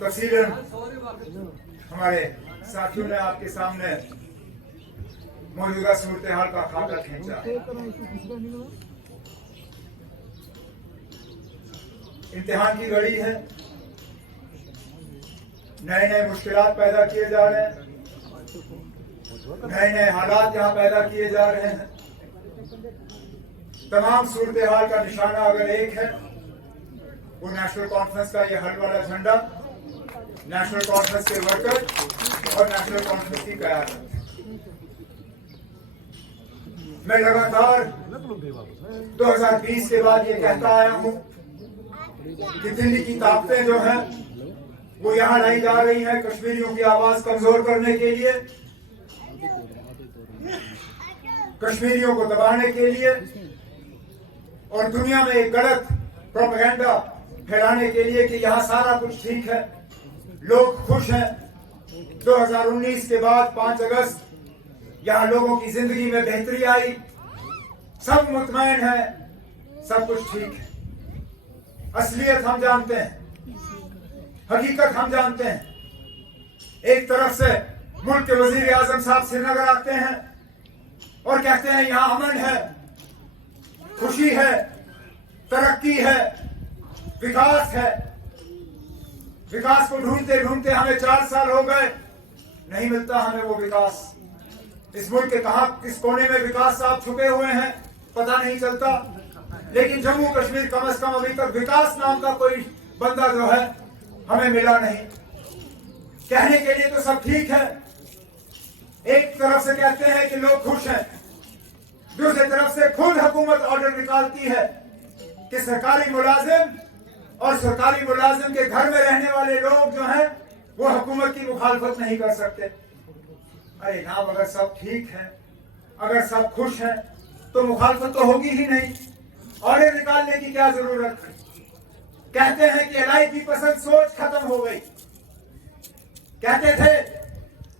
तफसीलन हमारे साथियों ने आपके सामने मौजूदा सूरत हाल का खाका खींचा है। इम्तिहान की घड़ी है, नए नए मुश्किलात पैदा किए जा रहे हैं, नए नए हालात यहाँ पैदा किए जा रहे हैं। तमाम सूरत हाल का निशाना अगर एक है, वो नेशनल कॉन्फ्रेंस का ये हल वाला झंडा, नेशनल कॉन्फ्रेंस के वर्कर और नेशनल कॉन्फ्रेंस की कयादत। मैं लगातार 2020 के बाद ये कहता आया हूं कि दिल्ली की ताकतें जो हैं वो यहाँ लाई जा रही हैं कश्मीरियों की आवाज कमजोर करने के लिए, कश्मीरियों को दबाने के लिए और दुनिया में एक गलत प्रोपेगेंडा फैलाने के लिए कि यहाँ सारा कुछ ठीक है, लोग खुश हैं। 2019 के बाद 5 अगस्त यहाँ लोगों की जिंदगी में बेहतरी आई, सब मुतमईन है, सब कुछ ठीक है। असलियत हम जानते हैं, हकीकत हम जानते हैं। एक तरफ से मुल्क के वजीर आजम साहब श्रीनगर आते हैं और कहते हैं यहाँ अमन है, खुशी है, तरक्की है, विकास है। विकास को ढूंढते ढूंढते हमें 4 साल हो गए, नहीं मिलता हमें वो विकास। इस मुल्क के कहां किस कोने में विकास साहब छुपे हुए हैं पता नहीं चलता, लेकिन जम्मू कश्मीर कम से कम अभी तक विकास नाम का कोई बंदा जो है हमें मिला नहीं। कहने के लिए तो सब ठीक है, एक तरफ से कहते हैं कि लोग खुश हैं, दूसरी तरफ से खुद हुकूमत ऑर्डर निकालती है कि सरकारी मुलाजिम और सरकारी मुलाजिम के घर में रहने वाले लोग जो हैं वो हुकूमत की मुखालफत नहीं कर सकते। अरे नाम, अगर सब ठीक है, अगर सब खुश हैं तो मुखालफत तो होगी ही नहीं, ऑर्डर निकालने की क्या जरूरत है। कहते हैं कि इलाही पसंद सोच खत्म हो गई। कहते थे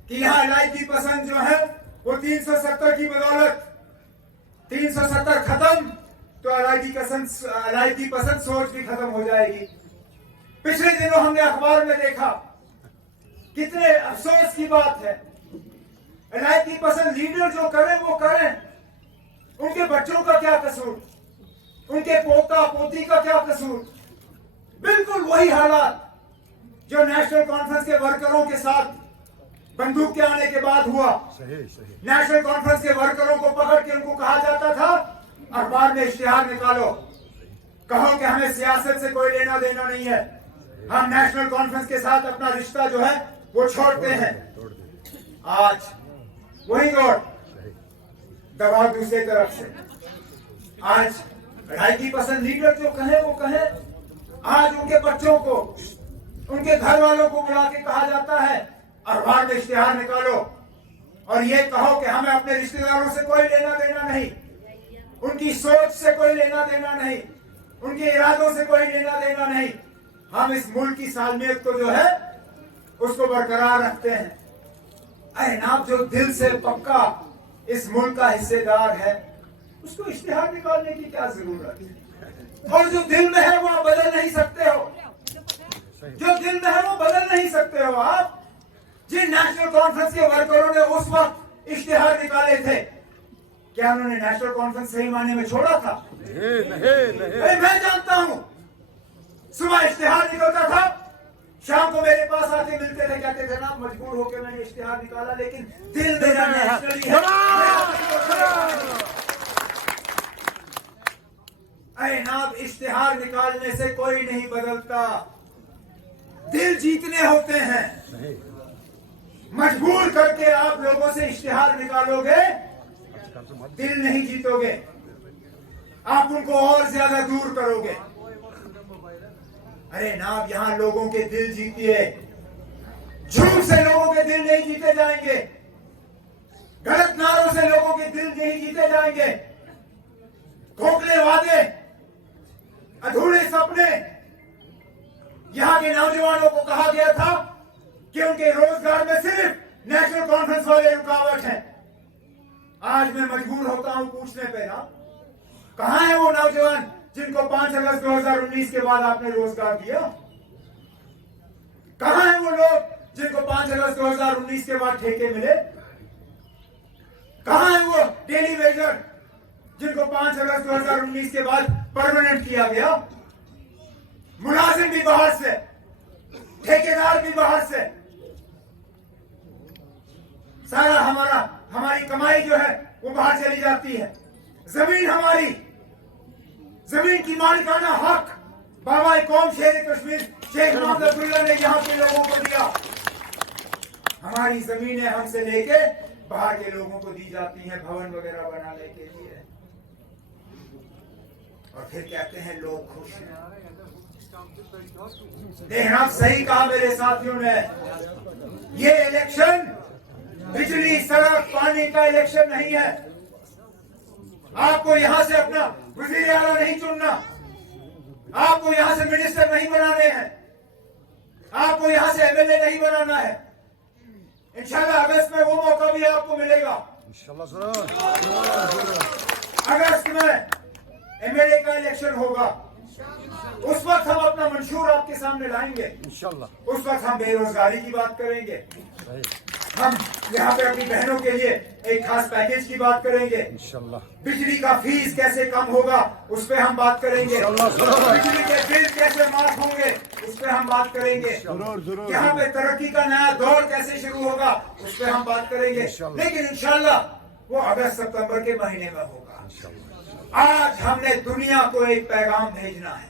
कि यहाँ इलाही पसंद जो है वो 370 की बदौलत 370 खत्म तो इलाही पसंद सोच भी खत्म हो जाएगी। पिछले दिनों हमने अखबार में देखा, कितने अफसोस की बात है, इलाही पसंद लीडर जो करें वो करें, उनके बच्चों का क्या कसूर, उनके पोता पोती का क्या कसूर। बिल्कुल वही हालात जो नेशनल कॉन्फ्रेंस के वर्करों के साथ बंदूक के आने के बाद हुआ। नेशनल कॉन्फ्रेंस के वर्करों को पकड़ के उनको कहा जाता था अखबार में इश्तिहार निकालो, कहो कि हमें सियासत से कोई लेना देना नहीं है, हम नेशनल कॉन्फ्रेंस के साथ अपना रिश्ता जो है वो छोड़ते हैं। आज वही दौड़, दबाव दूसरी तरफ से। आज इलाही पसंद लीडर जो कहे वो कहे, आज उनके बच्चों को, उनके घर वालों को बुला के कहा जाता है अखबार में इश्तिहार निकालो और ये कहो कि हमें अपने रिश्तेदारों से कोई लेना देना नहीं, उनकी सोच से कोई लेना देना नहीं, उनके इरादों से कोई लेना देना नहीं, हम इस मुल्क की सालमियत को जो है उसको बरकरार रखते हैं। अरे नाम, जो दिल से पक्का इस मुल्क का हिस्सेदार है उसको इश्तिहार निकालने की क्या जरूरत है। और जो दिल में है वो आप बदल नहीं सकते हो, जो दिल में है वो बदल नहीं सकते हो आप। जिन नेशनल कॉन्फ्रेंस के वर्करों ने उस वक्त इश्तिहार निकाले थे, क्या उन्होंने नेशनल कॉन्फ्रेंस सही मायने में छोड़ा था? नहीं। मैं जानता हूं, सुबह इश्तिहार निकलता था, शाम को मेरे पास आके मिलते थे, कहते थे ना मजबूर होकर मैंने इश्तिहार निकाला, लेकिन दिल मेरा नेशनली है। अरे नाम, इश्तिहार निकालने से कोई नहीं बदलता, दिल जीतने होते हैं। मजबूर करके आप लोगों से इश्तिहार निकालोगे, दिल नहीं जीतोगे, आप उनको और ज्यादा दूर करोगे। अरे नाम, यहां लोगों के दिल जीतिए, झूठ से लोगों के दिल नहीं जीते जाएंगे, गलत नारों से लोगों के दिल नहीं जीते जाएंगे, खोखले वादे, अधूरे सपने। यहां के नौजवानों को कहा गया था कि उनके रोजगार में सिर्फ नेशनल कॉन्फ्रेंस वाले रुकावट है। आज मैं मजबूर होता हूं पूछने पे ना, कहां है वो नौजवान जिनको 5 अगस्त 2019 के बाद आपने रोजगार दिया? कहां 5 अगस्त 2019 के बाद ठेके मिले? कहां है वो डेली वेजर जिनको 5 अगस्त 2019 के बाद परमानेंट किया गया? मुलाजिम भी बाहर से, ठेकेदार भी बाहर से, सारा हमारी कमाई जो है वो बाहर चली जाती है। जमीन हमारी, जमीन की मालिकाना हक बाबा कौम शेर कश्मीर शेख मोहम्मद अब्दुल्ला ने यहाँ के लोगों को दिया। हमारी जमीनें हमसे लेके बाहर के लोगों को दी जाती हैं भवन वगैरह बनाने के लिए, और फिर कहते हैं लोग खुश हैं। देखना, सही कहा मेरे साथियों ने, ये इलेक्शन बिजली सड़क पानी का इलेक्शन नहीं है। आपको यहां से अपना वजीर आला नहीं चुनना, आपको यहां से मिनिस्टर नहीं बनाने हैं, आपको यहां से एमएलए नहीं बनाना है। इंशाल्लाह अगस्त में वो मौका भी आपको मिलेगा। अगस्त में एमएलए का इलेक्शन होगा, उस वक्त हम अपना मंशूर आपके सामने लाएंगे। इंशाल्लाह उस वक्त हम बेरोजगारी की बात करेंगे, हम यहाँ पे अपनी बहनों के लिए एक खास पैकेज की बात करेंगे, इंशाल्लाह बिजली का फीस कैसे कम होगा उस पे हम बात करेंगे, बिजली के बिल कैसे माफ होंगे उस पे हम बात करेंगे, यहाँ पे तरक्की का नया दौर कैसे शुरू होगा उस पे हम बात करेंगे। लेकिन इंशाल्लाह वो अगस्त सितंबर के महीने में होगा। आज हमने दुनिया को एक पैगाम भेजना है,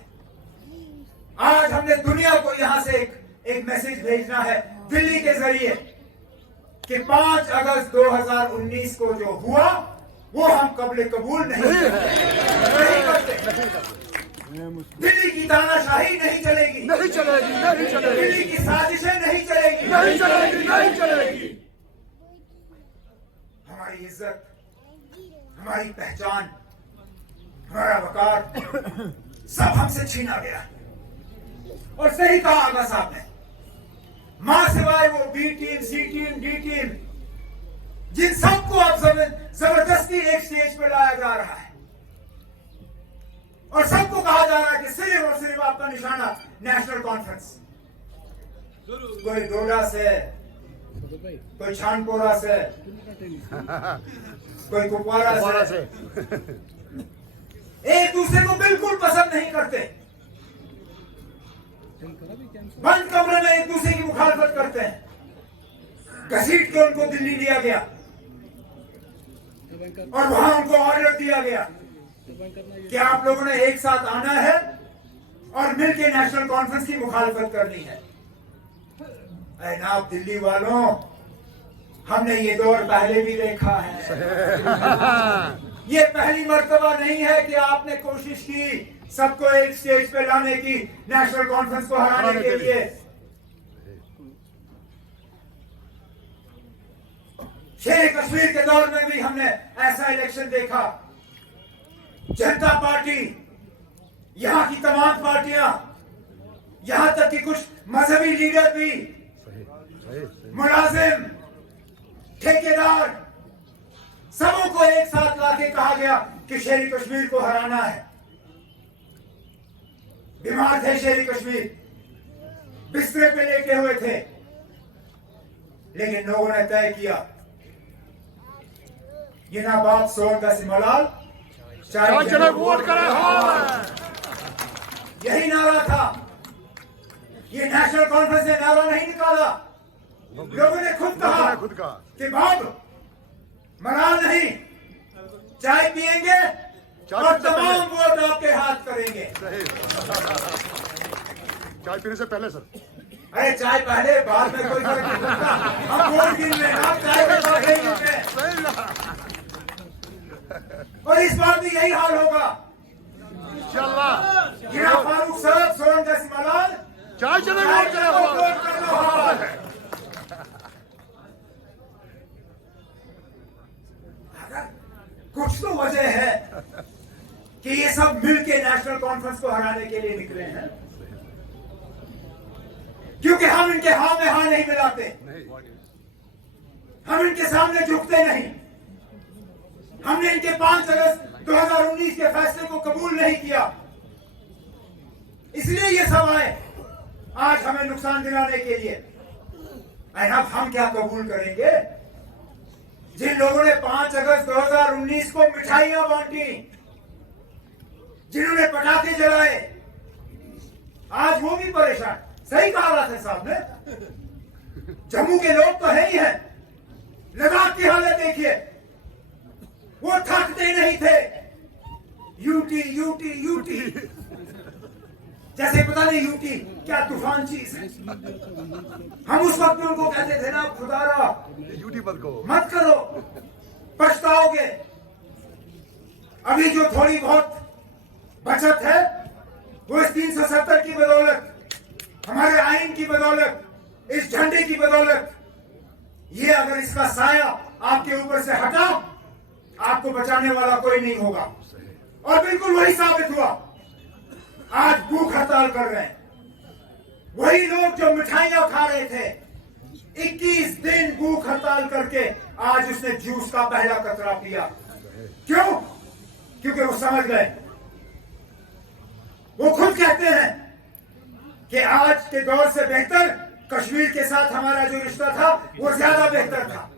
आज हमने दुनिया को यहाँ से एक मैसेज भेजना है दिल्ली के जरिए कि 5 अगस्त 2019 को जो हुआ वो हम कबले कबूल नहीं करते। दिल्ली की तानाशाही नहीं चलेगी, दिल्ली की साजिशें नहीं चलेगी। हमारी इज्जत, हमारी पहचान, हमारा वकार सब हमसे छीना गया। और सही कहा आगा साहब ने, मां सिवाय वो बी टीम, सी टीम, डी टीम, जिन सबको अब जबरदस्ती एक स्टेज पे लाया जा रहा है और सबको कहा जा रहा है कि सिर्फ और सिर्फ आपका निशाना नेशनल कॉन्फ्रेंस। कोई डोडा से, कोई छानपोरा से, कोई कुपवाड़ा से, एक दूसरे को बिल्कुल पसंद नहीं करते, बंद कमरे में एक दूसरे की मुखालफत करते हैं। घसीट के उनको दिल्ली लिया गया और वहां उनको ऑर्डर दिया गया कि आप लोगों ने एक साथ आना है और मिलकर नेशनल कॉन्फ्रेंस की मुखालफत करनी है। जनाब दिल्ली वालों, हमने ये दौर पहले भी देखा है। ये पहली मर्तबा नहीं है कि आपने कोशिश की सबको एक स्टेज पे लाने की, नेशनल कॉन्फ्रेंस को हराने के लिए। शेर कश्मीर के दौर में भी हमने ऐसा इलेक्शन देखा। जनता पार्टी, यहां की तमाम पार्टियां, यहां तक कि कुछ मजहबी लीडर भी, मुलाजिम, ठेकेदार, सबों को एक साथ लाके कहा गया कि शेर कश्मीर को हराना है। बीमार थे शेर कश्मीर, बिस्तरे पे लेटे हुए थे, लेकिन लोगों ने तय किया ये ना बाप सोर का सिमलाल चाहे वोट करे। यही नारा था। ये नेशनल कॉन्फ्रेंस ने नारा नहीं निकाला, लोगों ने खुद कहा कि बाप मलाल नहीं, चाय पिएंगे और तमाम वोट आपके हाथ करेंगे। चाय पीने से पहले सर, अरे चाय पहले बाद में कोई फर्क नहीं पड़ता, हम वोट गिन लें, आप चाय के बाद नहीं गिनते। और इस बार भी यही हाल होगा इंशाल्लाह। जिना फारूक साहब, सोरन जैसी मलाल, चाय चले वोट करना। कुछ तो वजह है कि ये सब मिलके नेशनल कॉन्फ्रेंस को हराने के लिए निकले हैं, क्योंकि हम इनके हाँ में हाँ नहीं मिलाते, हम इनके सामने झुकते नहीं, हमने इनके 5 अगस्त 2019 के फैसले को कबूल नहीं किया, इसलिए ये सब आए आज हमें नुकसान दिलाने के लिए। और अब हम क्या कबूल करेंगे? जिन लोगों ने 5 अगस्त 2019 को मिठाइयां बांटी, जिन्होंने पटाखे जलाए, आज वो भी परेशान। सही कहा राठौर साहब ने, जम्मू के लोग तो है ही है, लद्दाख की हालत देखिए, वो थकते नहीं थे। यूटी यूटी यूटी, जैसे पता नहीं यूटी क्या तूफान चीज है। हम उस वक्त में उनको कहते थे ना, खुदारा यूटी मत करो, पछताओगे। अभी जो थोड़ी बहुत बचत है वो इस 370 की बदौलत, हमारे आइन की बदौलत, इस झंडे की बदौलत, ये अगर इसका साया आपके ऊपर से हटा, आपको बचाने वाला कोई नहीं होगा। और बिल्कुल वही साबित हुआ। आज भूख हड़ताल कर रहे हैं वही लोग जो मिठाइयां खा रहे थे। 21 दिन भूख हड़ताल करके आज उसने जूस का पहला कतरा पिया। क्यों? क्योंकि वो समझ गए, वो खुद कहते हैं कि आज के दौर से बेहतर कश्मीर के साथ हमारा जो रिश्ता था वो ज्यादा बेहतर था।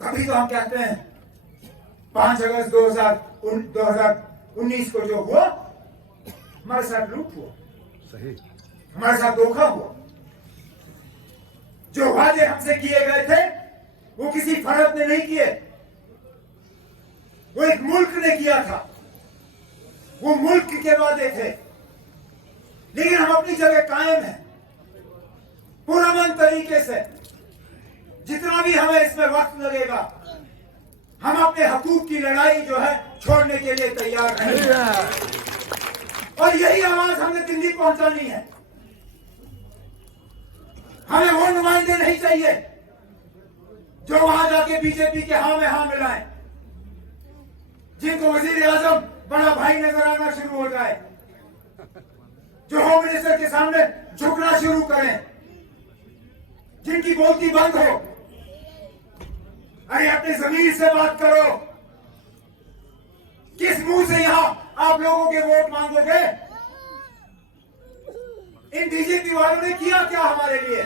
तभी तो हम कहते हैं 5 अगस्त 2019 को जो हुआ, हमारे साथ लूट हुआ, सही, हमारे साथ धोखा हुआ। जो वादे हमसे किए गए थे वो किसी फर्द ने नहीं किए, वो एक मुल्क ने किया था। वो मुल्क के वादे थे, लेकिन हम अपनी जगह कायम हैं पुरअमन तरीके से। जितना भी हमें इसमें वक्त लगेगा, हम अपने हकूक की लड़ाई जो है छोड़ने के लिए तैयार हैं। और यही आवाज हमने दिल्ली पहुंचानी है। हमें वो नुमाइंदे नहीं चाहिए जो वहां जाके बीजेपी के हाँ में हाँ मिलाएं, जिनको वजीर आजम बड़ा भाई नजर आना शुरू हो जाए, जो होम मिनिस्टर के सामने झुकना शुरू करें, जिनकी बोलती बंद हो। अरे अपने जमीर से बात करो। किस मुंह से यहां आप लोगों के वोट मांगोगे? इन बीजेपी वालों ने किया क्या हमारे लिए?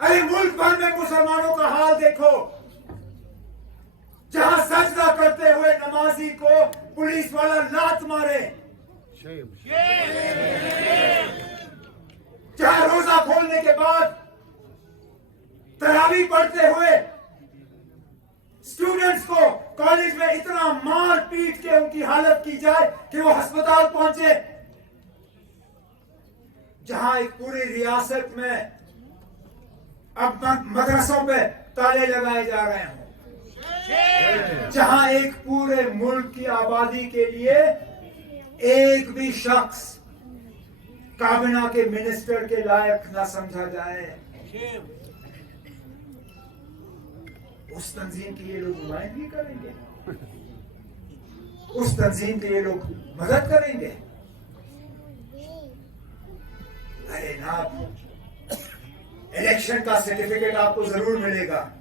अरे मुल्क भर में मुसलमानों का हाल देखो, जहां सजदा करते हुए नमाजी को पुलिस वाला लात मारे, जहां रोजा खोलने के बाद तरावी पढ़ते हुए स्टूडेंट्स को कॉलेज में इतना मार पीट के उनकी हालत की जाए कि वो अस्पताल पहुंचे, जहां एक पूरी रियासत में अब मदरसों पे ताले लगाए जा रहे हैं, जहां एक पूरे मुल्क की आबादी के लिए एक भी शख्स काबिना के मिनिस्टर के लायक ना समझा जाए, उस तंजीम की ये लोग नुमाइंदगी करेंगे, उस तंजीम के ये लोग मदद करेंगे। अरे ना, इलेक्शन का सर्टिफिकेट आपको जरूर मिलेगा,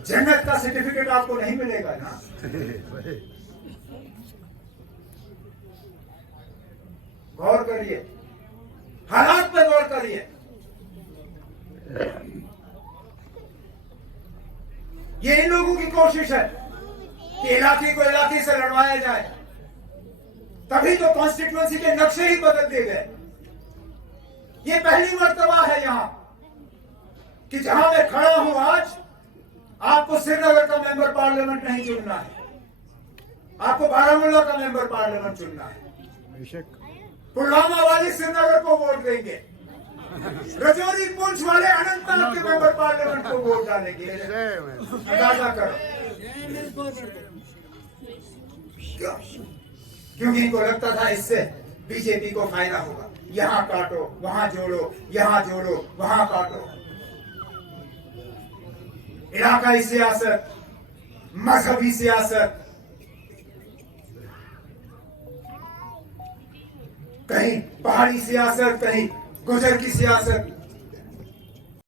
जन्नत का सर्टिफिकेट आपको नहीं मिलेगा ना। गौर करिए, हालात पे गौर करिए। ये इन लोगों की कोशिश है कि इलाके को इलाके से लड़वाया जाए, तभी तो कॉन्स्टिट्यूएंसी के नक्शे ही बदल दिए गए। ये पहली मर्तबा है यहां कि जहां मैं खड़ा हूं आज, आपको श्रीनगर का मेंबर पार्लियामेंट नहीं चुनना है, आपको बारामूला का मेंबर पार्लियामेंट चुनना है। पुलवामा वाले श्रीनगर को वोट देंगे, रजौरी पुंछ वाले अनंतनाग के मेंबर पार्लियामेंट को वोट डालेंगे। अंदाजा करो, क्योंकि इनको लगता था इससे बीजेपी को फायदा होगा। यहां काटो, वहां जोड़ो, यहां जोड़ो, वहां काटो। इलाकाई सियासत, मजहबी सियासत, कहीं पहाड़ी सियासत, कहीं गुजर की सियासत,